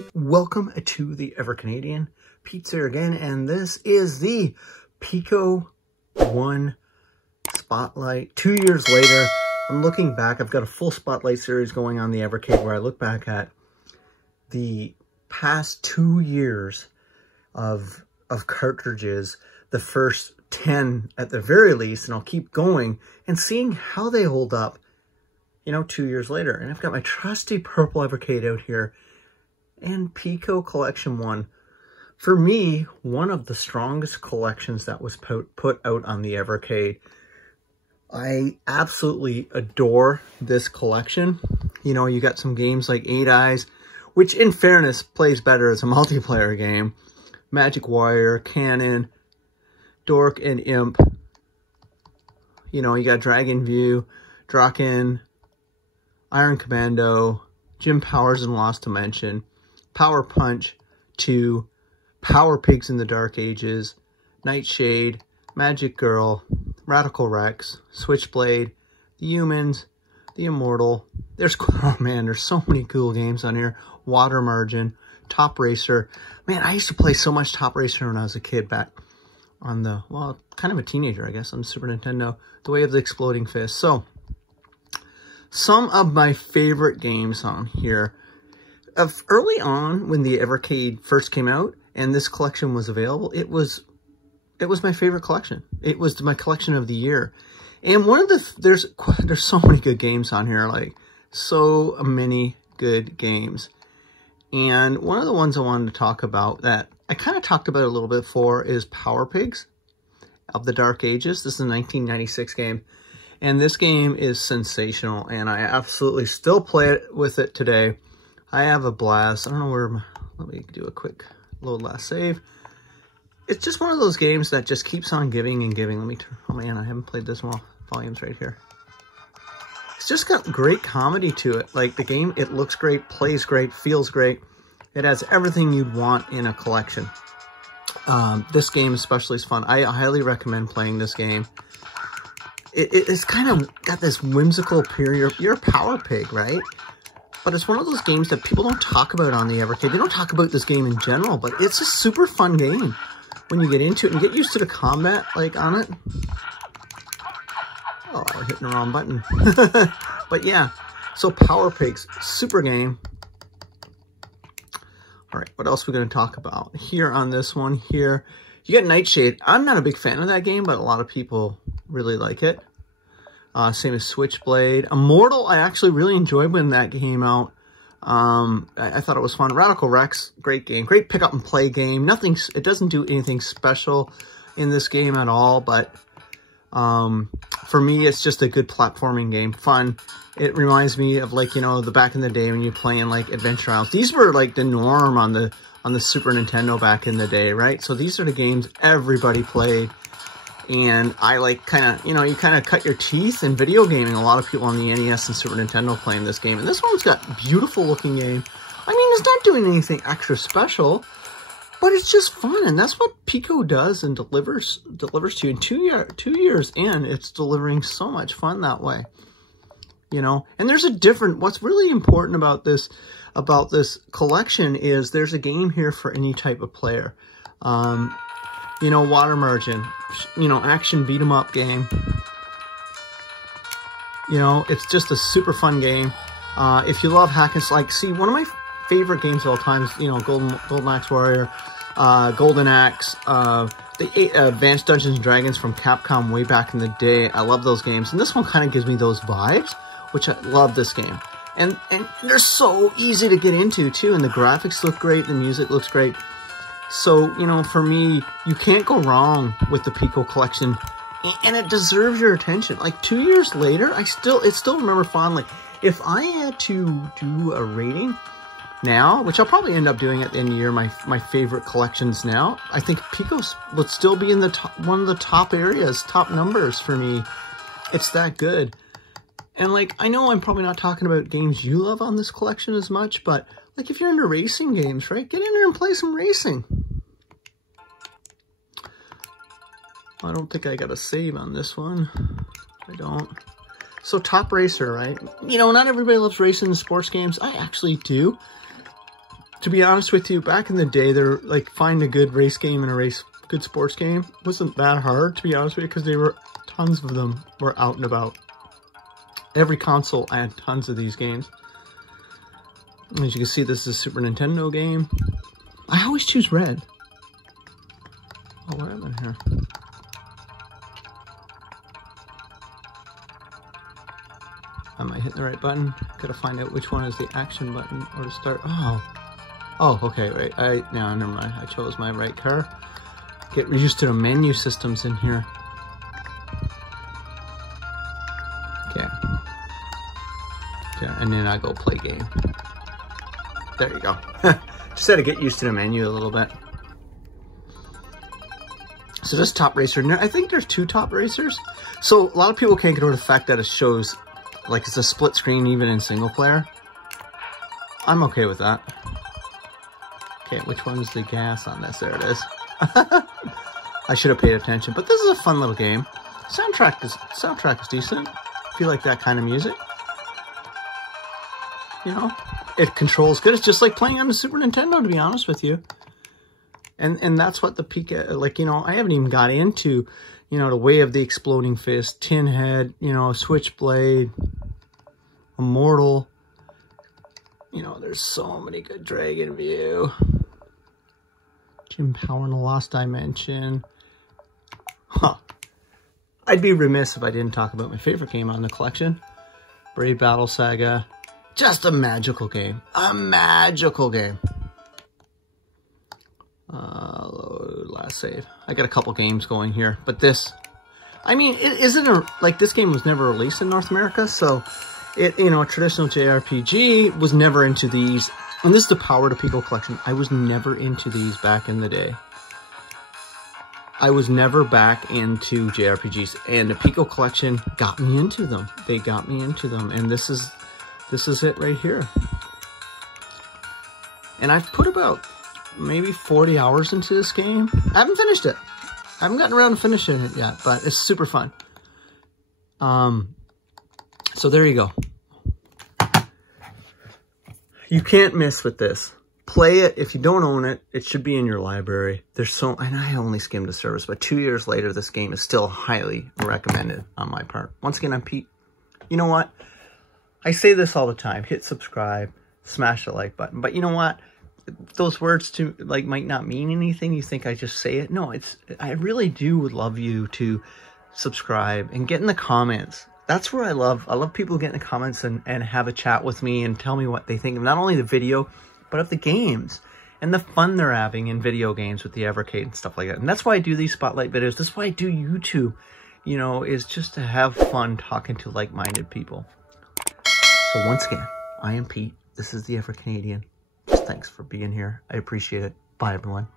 Alright, welcome to the Ever Canadian. Pete's here again, and this is the Piko 1 Spotlight. 2 years later, I'm looking back. I've got a full Spotlight series going on the Evercade where I look back at the past 2 years of cartridges, the first 10 at the very least, and I'll keep going and seeing how they hold up, you know, 2 years later. And I've got my trusty purple Evercade out here and Piko Collection 1. For me, one of the strongest collections that was put out on the Evercade. I absolutely adore this collection. You know, you got some games like 8 Eyes, which in fairness plays better as a multiplayer game. Magic Warrior, Cannon, Dork and Imp. You know, you got Dragon View, Draken, Iron Commando, Jim Powers in Lost Dimension, Power Punch 2, Power Pigs in the Dark Ages, Nightshade, Magic Girl, Radical Rex, Switchblade, The Humans, The Immortal. There's, oh man, there's so many cool games on here. Water Margin, Top Racer. Man, I used to play so much Top Racer when I was a kid back on the, well, kind of a teenager, I guess, on Super Nintendo. The Way of the Exploding Fist. So, some of my favorite games on here. Early on, when the Evercade first came out and this collection was available, it was my favorite collection. It was my collection of the year. And one of the, there's so many good games on here, like so many good games. And one of the ones I wanted to talk about that I kind of talked about a little bit before is Power Pigs of the Dark Ages. This is a 1996 game. And this game is sensational, and I absolutely still play it with it today. I have a blast. I don't know where, let me do a quick load last save. It's just one of those games that just keeps on giving and giving. Let me turn, oh man, I haven't played this one. Volume's right here. It's just got great comedy to it. Like the game, it looks great, plays great, feels great. It has everything you'd want in a collection. This game especially is fun. I highly recommend playing this game. It's kind of got this whimsical period. You're a Power Pig, right? But it's one of those games that people don't talk about on the Evercade. They don't talk about this game in general, but it's a super fun game when you get into it and get used to the combat, like, on it. Oh, I was hitting the wrong button. But yeah, so Power Pigs, super game. All right, what else are we going to talk about? Here on this one here, you got Nightshade. I'm not a big fan of that game, but a lot of people really like it. Same as Switchblade. Immortal, I actually really enjoyed when that came out. I thought it was fun. Radical Rex, great game. Great pick up and play game. Nothing, it doesn't do anything special in this game at all, but for me, it's just a good platforming game. Fun. It reminds me of, like, you know, the back in the day when you're playing like Adventure Isles. These were like the norm on the Super Nintendo back in the day, right? So these are the games everybody played. And I like kind of, you know, you kind of cut your teeth in video gaming. A lot of people on the NES and Super Nintendo playing this game. And this one's got beautiful looking game. I mean, it's not doing anything extra special, but it's just fun. And that's what Piko does and delivers to you. In 2 years in, it's delivering so much fun that way. You know, and there's a different, what's really important about this collection is there's a game here for any type of player. You know, Water Margin, you know, action beat 'em up game. You know, it's just a super fun game. If you love hack and slash, see, one of my favorite games of all time is, you know, Golden Axe Warrior, Golden Axe, the Advanced Dungeons and Dragons from Capcom way back in the day. I love those games, and this one kind of gives me those vibes, which I love this game. And they're so easy to get into too, and the graphics look great, the music looks great. So, you know, for me, you can't go wrong with the Piko collection, and it deserves your attention. Like 2 years later, I still remember fondly. If I had to do a rating now, which I'll probably end up doing at the end of the year, my favorite collections now, I think Piko's would still be in the top, one of the top areas, top numbers for me. It's that good. And like, I know I'm probably not talking about games you love on this collection as much, but like if you're into racing games, right? Get in there and play some racing. I don't think I got a save on this one. I don't. So Top Racer, right? You know, not everybody loves racing in sports games. I actually do. To be honest with you, back in the day, they're like finding a good race game and good sports game wasn't that hard, to be honest with you, because tons of them were out and about. Every console had tons of these games. As you can see, this is a Super Nintendo game. I always choose red. Oh, what happened here? Am I hitting the right button? Gotta find out which one is the action button or to start. Oh, okay, right. No, never mind. I chose my right car. Get used to the menu systems in here. Okay. And then I go play game. There you go. Just had to get used to the menu a little bit. So this Top Racer, I think there's 2 Top Racers. So a lot of people can't get over the fact that it shows, like it's a split screen even in single player. I'm okay with that. Okay, which one's the gas on this? There it is. I should have paid attention, but this is a fun little game. Soundtrack is decent. If you like that kind of music. You know, it controls good. It's just like playing on the Super Nintendo, to be honest with you. And that's what the Pika, like, you know, I haven't even got into, you know, the Way of the Exploding Fist, Tin Head, you know, Switchblade, Immortal. You know, there's so many good Dragon View. Jim Power in the Lost Dimension. Huh. I'd be remiss if I didn't talk about my favorite game on the collection. Brave Battle Saga. Just a magical game. A magical game. Last save. I got a couple games going here, but this, I mean, it isn't like this game was never released in North America, so it, you know, a traditional JRPG was never into these. And this is the power of the Piko Collection. I was never into these back in the day. I was never back into JRPGs, and the Piko Collection got me into them. They got me into them, and this is it right here. And I've put about maybe 40 hours into this game. I haven't finished it. I haven't gotten around to finishing it yet, but it's super fun. So there you go. You can't miss with this. Play it. If you don't own it, it should be in your library. There's so, and I only skimmed the surface, but 2 years later, this game is still highly recommended on my part. Once again, I'm Pete. You know what? I say this all the time. Hit subscribe, smash the like button. But you know what? Those words to like might not mean anything. You think I just say it? No, I really do love you to subscribe and get in the comments. That's where I love people get in the comments and have a chat with me and tell me what they think of not only the video, but of the games and the fun they're having in video games with the Evercade and stuff like that. And that's why I do these spotlight videos. That's why I do YouTube, you know, is just to have fun talking to like-minded people. So once again, I am Pete. This is the Evercanadian. Thanks for being here. I appreciate it. Bye, everyone.